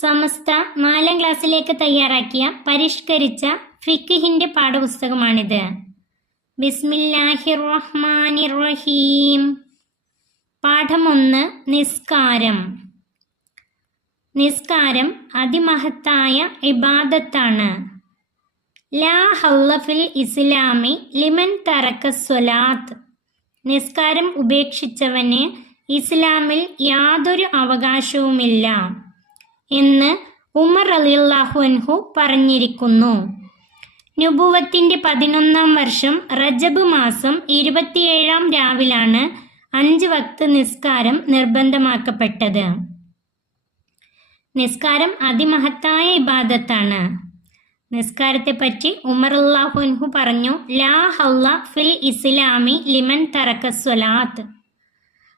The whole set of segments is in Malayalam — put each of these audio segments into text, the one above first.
സമസ്ത 4ാം ക്ലാസ്സിലേക്ക് തയ്യാറാക്കിയ പരിഷ്കരിച്ച ഫിഖ്ഹിന്റെ പാഠപുസ്തകമാണിത്. ബിസ്മില്ലാഹിർ റഹ്മാനിർ റഹീം. പാഠം 1. നിസ്കാരം. നിസ്കാരം അതിമഹത്തായ ഇബാദത്താണ്. ലാ ഹൗല ഫിൽ ഇസ്ലാമി ലിമൻ തറക സ്വലാത്ത്. നിസ്കാരം ഉപേക്ഷിച്ചവന് ഇസ്ലാമിൽ യാതൊരു അവകാശവുമില്ല എന്ന് ഉമർ റളിയല്ലാഹു അൻഹു പറഞ്ഞിരിക്കുന്നു. നുബുവത്തിന്റെ 11ാം വർഷം റജബ് മാസം 27ാം രാവിലാണ് 5 വക്ത് നിസ്കാരം നിർബന്ധമാക്കപ്പെട്ടത്. നിസ്കാരം അതിമഹത്തായ ഇബാദത്താണ്. നിസ്കാരത്തെ പറ്റി ഉമർ റളിയല്ലാഹു അൻഹു പറഞ്ഞു, ലാ ഹൗല ഫിൽ ഇസ്ലാമി ലിമൻ തറക സ്വലാത്ത്.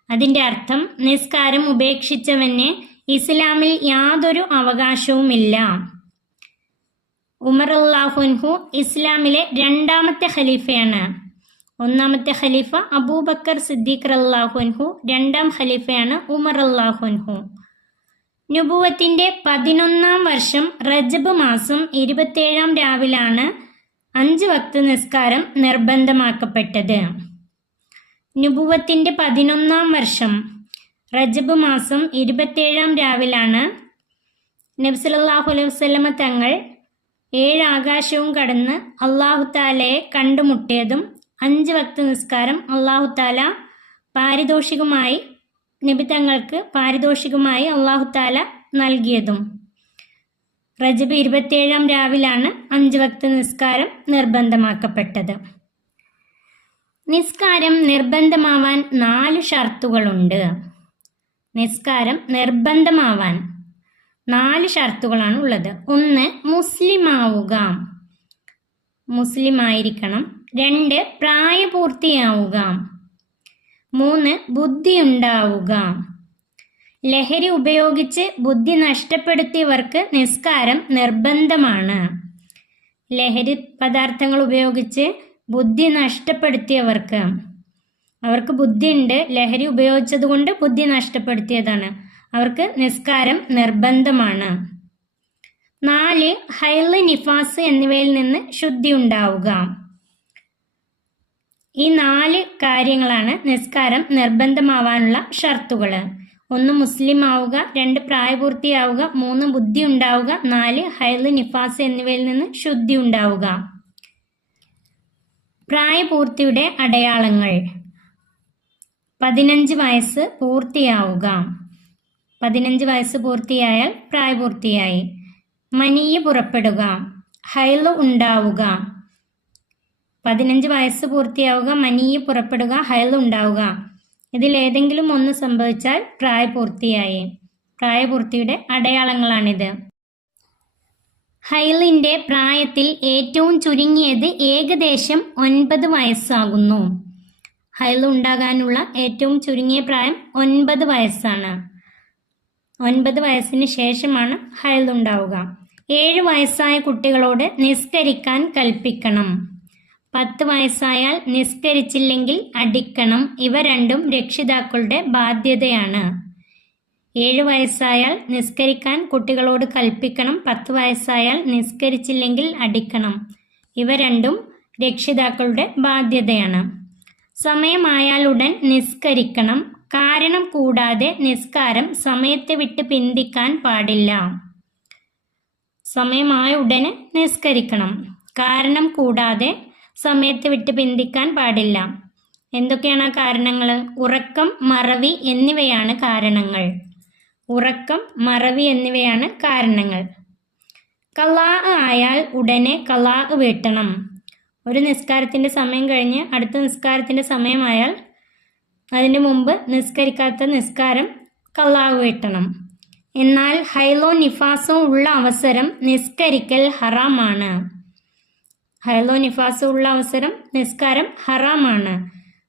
അതിൻ്റെ അർത്ഥം നിസ്കാരം ഉപേക്ഷിച്ചവന് ഇസ്ലാമിൽ യാതൊരു അവകാശവുമില്ല. ഉമർ റളിയല്ലാഹു അൻഹു ഇസ്ലാമിലെ 2ാമത്തെ ഖലീഫയാണ്. 1ാമത്തെ ഖലീഫ അബൂബക്കർ സിദ്ദീഖ് റളിയല്ലാഹു അൻഹു, 2ാം ഖലീഫയാണ് ഉമർ റളിയല്ലാഹു അൻഹു. നുബുവത്തിന്റെ 11ാം വർഷം റജബ് മാസം 27ാം രാവിലാണ് 5 വക്ത് നിസ്കാരം നിർബന്ധമാക്കപ്പെട്ടത്. നുബുവത്തിന്റെ 11ാം വർഷം റജബ് മാസം 27ാം രാവിലാണ് നബി സല്ലല്ലാഹു അലൈഹി വസല്ലമ തങ്ങൾ 7 ആകാശവും കടന്ന് അല്ലാഹു തആലയെ കണ്ടുമുട്ടിയതും 5 വക്ത് നിസ്കാരം അല്ലാഹു തആല പാരിതോഷികമായി നബി തങ്ങൾക്ക് പാരിതോഷികമായി അല്ലാഹു തആല നൽകിയതും. റജബ് 27ാം രാവിലാണ് 5 വക്ത് നിസ്കാരം നിർബന്ധമാക്കപ്പെട്ടത്. നിസ്കാരം നിർബന്ധമാവാൻ 4 ഷർത്തുകളുണ്ട്. നിസ്കാരം നിർബന്ധമാവാൻ 4 ഷർത്തുകളാണ് ഉള്ളത്. 1. മുസ്ലിമാവുക, മുസ്ലിമായിരിക്കണം. 2. പ്രായപൂർത്തിയാവുക. 3. ബുദ്ധിയുണ്ടാവുക. ലഹരി ഉപയോഗിച്ച് ബുദ്ധി നഷ്ടപ്പെടുത്തിയവർക്ക് നിസ്കാരം നിർബന്ധമാണ്. ലഹരി പദാർത്ഥങ്ങൾ ഉപയോഗിച്ച് ബുദ്ധി നഷ്ടപ്പെടുത്തിയവർക്ക്, അവർക്ക് ബുദ്ധിയുണ്ട്, ലഹരി ഉപയോഗിച്ചത് കൊണ്ട് ബുദ്ധി നഷ്ടപ്പെടുത്തിയതാണ്, അവർക്ക് നിസ്കാരം നിർബന്ധമാണ്. 4. ഹൈള്, നിഫാസ് എന്നിവയിൽ നിന്ന് ശുദ്ധി ഉണ്ടാവുക. ഈ 4 കാര്യങ്ങളാണ് നിസ്കാരം നിർബന്ധമാവാനുള്ള ഷർത്തുകൾ. 1. മുസ്ലിം ആവുക, 2. പ്രായപൂർത്തിയാവുക, 3. ബുദ്ധി ഉണ്ടാവുക, 4. ഹൈള്, നിഫാസ് എന്നിവയിൽ നിന്ന് ശുദ്ധി ഉണ്ടാവുക. പ്രായപൂർത്തിയുടെ അടയാളങ്ങൾ: 15 വയസ്സ് പൂർത്തിയാവുക. 15 വയസ്സ് പൂർത്തിയായാൽ പ്രായപൂർത്തിയായി. മനീയ് പുറപ്പെടുക, ഹൈള് ഉണ്ടാവുക. 15 വയസ്സ് പൂർത്തിയാവുക, മനീയ് പുറപ്പെടുക, ഹൈള് ഉണ്ടാവുക. ഇതിലേതെങ്കിലും ഒന്ന് സംഭവിച്ചാൽ പ്രായപൂർത്തിയായി. പ്രായപൂർത്തിയുടെ അടയാളങ്ങളാണിത്. ഹൈളിന്റെ പ്രായത്തിൽ ഏറ്റവും ചുരുങ്ങിയത് ഏകദേശം 9 വയസ്സാകുന്നു. ഹൈള് ഉണ്ടാകാനുള്ള ഏറ്റവും ചുരുങ്ങിയ പ്രായം 9 വയസ്സാണ്. 9 വയസ്സിന് ശേഷമാണ് ഹൈള് ഉണ്ടാവുക. 7 വയസ്സായ കുട്ടികളോട് നിസ്കരിക്കാൻ കൽപ്പിക്കണം. 10 വയസ്സായാൽ നിസ്കരിച്ചില്ലെങ്കിൽ അടിക്കണം. ഇവ രണ്ടും രക്ഷിതാക്കളുടെ ബാധ്യതയാണ്. 7 വയസ്സായാൽ നിസ്കരിക്കാൻ കുട്ടികളോട് കൽപ്പിക്കണം. 10 വയസ്സായാൽ നിസ്കരിച്ചില്ലെങ്കിൽ അടിക്കണം. ഇവ രണ്ടും രക്ഷിതാക്കളുടെ ബാധ്യതയാണ്. സമയമായാൽ ഉടൻ നിസ്കരിക്കണം. കാരണം കൂടാതെ നിസ്കാരം സമയത്തെ വിട്ട് പിന്തിക്കാൻ പാടില്ല. സമയമായ ഉടനെ നിസ്കരിക്കണം. കാരണം കൂടാതെ സമയത്തെ വിട്ട് പിന്തിക്കാൻ പാടില്ല. എന്തൊക്കെയാണ് ആ കാരണങ്ങൾ? ഉറക്കം, മറവി എന്നിവയാണ് കാരണങ്ങൾ. ഉറക്കം, മറവി എന്നിവയാണ് കാരണങ്ങൾ. ഖളാ ആയാൽ ഉടനെ ഖളാ വീട്ടണം. ഒരു നിസ്കാരത്തിൻ്റെ സമയം കഴിഞ്ഞ് അടുത്ത നിസ്കാരത്തിൻ്റെ സമയമായാൽ അതിന് മുമ്പ് നിസ്കരിക്കാത്ത നിസ്കാരം ഖളാ വീട്ടണം. എന്നാൽ ഹൈളോ നിഫാസോ ഉള്ള അവസരം നിസ്കരിക്കൽ ഹറാമാണ്. ഹൈളോ നിഫാസോ ഉള്ള അവസരം നിസ്കാരം ഹറാമാണ്.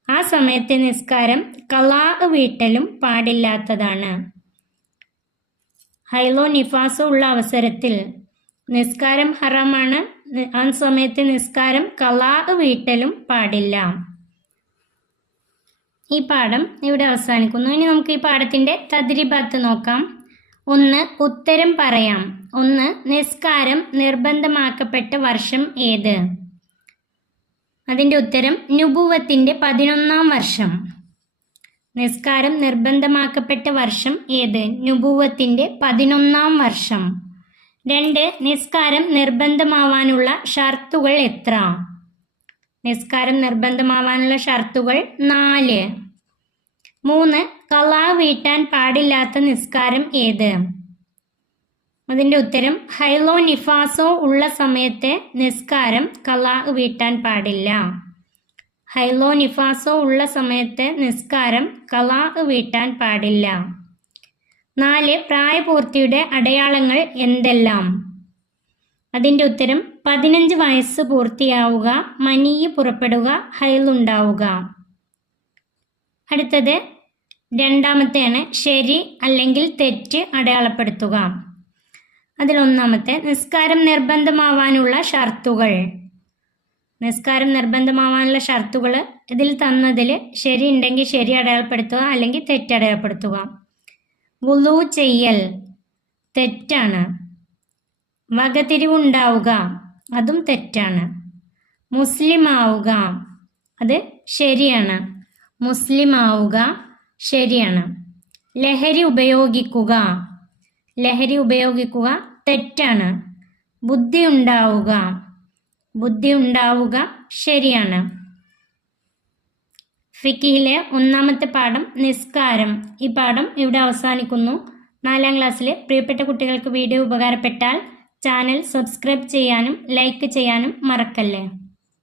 ആ സമയത്തെ നിസ്കാരം ഖളാ വീട്ടലും പാടില്ലാത്തതാണ്. ഹൈളോ നിഫാസോ ഉള്ള അവസരത്തിൽ നിസ്കാരം ഹറാമാണ്. ആ സമയത്തെ നിസ്കാരം ഖളാ വീട്ടലും പാടില്ല. ഈ പാഠം ഇവിടെ അവസാനിക്കുന്നു. ഇനി നമുക്ക് ഈ പാഠത്തിന്റെ തദ്രിബാത്ത് നോക്കാം. ഒന്ന് ഉത്തരം പറയാം. ഒന്ന് നിസ്കാരം നിർബന്ധമാക്കപ്പെട്ട വർഷം ഏത്? അതിൻ്റെ ഉത്തരം നുബുവത്തിൻ്റെ 11-ാം വർഷം. നിസ്കാരം നിർബന്ധമാക്കപ്പെട്ട വർഷം ഏത്? നുബുവത്തിൻ്റെ 11-ാം വർഷം. 2 നിസ്കാരം നിർബന്ധമാവാനുള്ള ഷർത്തുകൾ എത്ര? നിസ്കാരം നിർബന്ധമാവാനുള്ള ഷർത്തുകൾ 4. 3 ഖളാ വീട്ടാൻ പാടില്ലാത്ത നിസ്കാരം ഏത്? അതിൻ്റെ ഉത്തരം ഹൈലോ നിഫാസോ ഉള്ള സമയത്തെ നിസ്കാരം ഖളാ വീട്ടാൻ പാടില്ല. ഹൈലോ നിഫാസോ ഉള്ള സമയത്തെ നിസ്കാരം ഖളാ വീട്ടാൻ പാടില്ല. 4 പ്രായപൂർത്തിയുടെ അടയാളങ്ങൾ എന്തെല്ലാം? അതിൻ്റെ ഉത്തരം 15 വയസ്സ് പൂർത്തിയാവുക, മനീയ് പുറപ്പെടുക, ഹൈലുണ്ടാവുക. അടുത്തത് രണ്ടാമത്തെയാണ് ശരി അല്ലെങ്കിൽ തെറ്റ് അടയാളപ്പെടുത്തുക. അതിലൊന്നാമത്തെ നിസ്കാരം നിർബന്ധമാവാനുള്ള ഷർത്തുകൾ. നിസ്കാരം നിർബന്ധമാവാനുള്ള ഷർത്തുകൾ ഇതിൽ തന്നതിൽ ശരി ഉണ്ടെങ്കിൽ ശരി അടയാളപ്പെടുത്തുക, അല്ലെങ്കിൽ തെറ്റ് അടയാളപ്പെടുത്തുക. വുളു ചെയ്യൽ തെറ്റാണ്. വകതിരിവുണ്ടാവുക അതും തെറ്റാണ്. മുസ്ലിം ആവുക അത് ശരിയാണ്. മുസ്ലിം ആവുക ശരിയാണ്. ലഹരി ഉപയോഗിക്കുക തെറ്റാണ്. ബുദ്ധി ഉണ്ടാവുക ശരിയാണ്. ഫിഖിലെ 1-ാമത്തെ പാഠം നിസ്കാരം. ഈ പാഠം ഇവിടെ അവസാനിക്കുന്നു. 4-ാം ക്ലാസ്സിലെ പ്രിയപ്പെട്ട കുട്ടികൾക്ക് വീഡിയോ ഉപകാരപ്പെട്ടാൽ ചാനൽ സബ്സ്ക്രൈബ് ചെയ്യാനും ലൈക്ക് ചെയ്യാനും മറക്കല്ലേ.